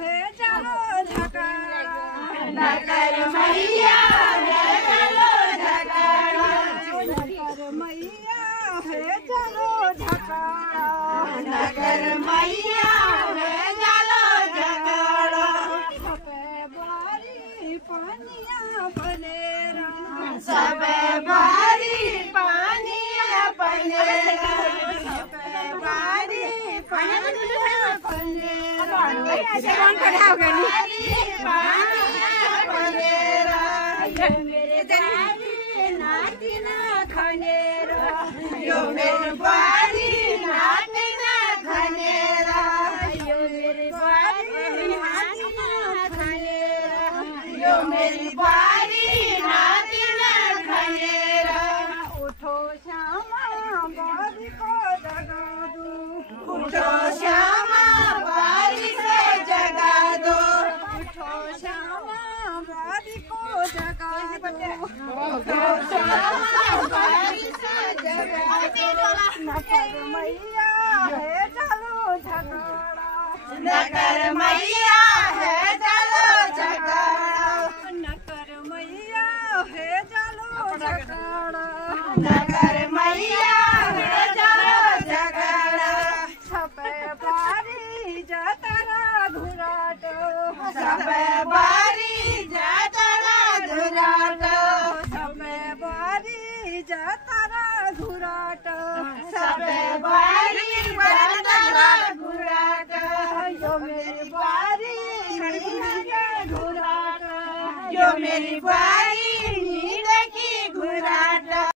है चलो झगड़ा, नगर मैया है चलो झगड़ा, नगर मैया है चलो झगड़ा, नगर मैया है चलो झगड़ा। सब बारी पानिया बनेरा, सब बारी पानिया बनेरा, यो मेरी बारी नातिना खनेरा, यो मेरी बारी नातिना खनेरा, यो मेरी बारी नातिना खनेरा। उठो श्यामा बारी को जगा दो, उठो श्यामा बारी से जगा दो, उठो श्यामा बारी को जगा दो, उठो श्यामा बारी से जगा दो। नगर मैया है चलो झगड़ा, नगर मैया है चलो झगड़ा, नगर मैया है चलो झगड़ा, नगर मैया है चलो झगड़ा। सब बारी जतरा घुराट, सब बारी जतरा धुराट, सब बारी जतरा घुराट, सब बारी जतरा धुराट, यो मेरी बारी घुराट, यो मेरी बारी